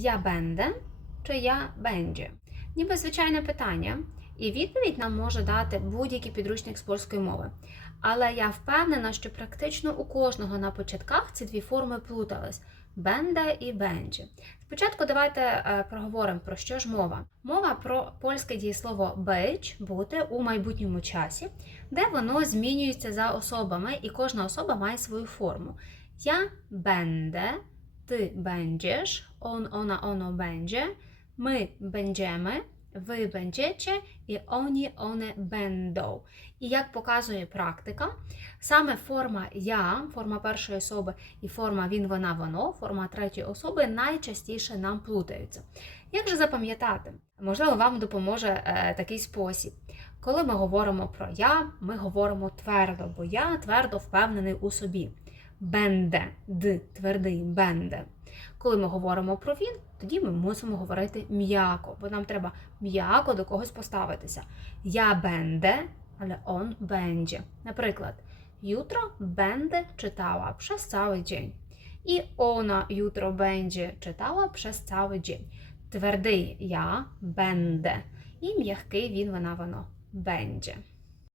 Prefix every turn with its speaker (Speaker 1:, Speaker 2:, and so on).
Speaker 1: Я będę чи я będzie? Ніби звичайне питання, і відповідь нам може дати будь-який підручник з польської мови. Але я впевнена, що практично у кожного на початках ці дві форми плутались бенде і бенджі. Спочатку давайте е, проговоримо про що ж мова. Мова про польське дієслово бейдж бути у майбутньому часі, де воно змінюється за особами, і кожна особа має свою форму. Я będę, ty będziesz, on, ona, ono będzie, my będziemy, ви będziecie і oni, one będą. І як показує практика, саме форма я, форма першої особи і форма він, вона, воно, форма третьої особи найчастіше нам плутаються. Як же запам'ятати? Можливо, вам допоможе е, такий спосіб. Коли ми говоримо про я, ми говоримо твердо, бо я твердо впевнений у собі. Бенде, д, твердий, бенде. Коли ми говоримо про він, тоді ми мусимо говорити м'яко, бо нам треба м'яко до когось поставитися. Я бенде, але он będzie. Наприклад, jutro będę czytała przez cały dzień. I ona jutro będzie czytała przez cały dzień. Твердий я będę. І м'який він, вона, воно będzie.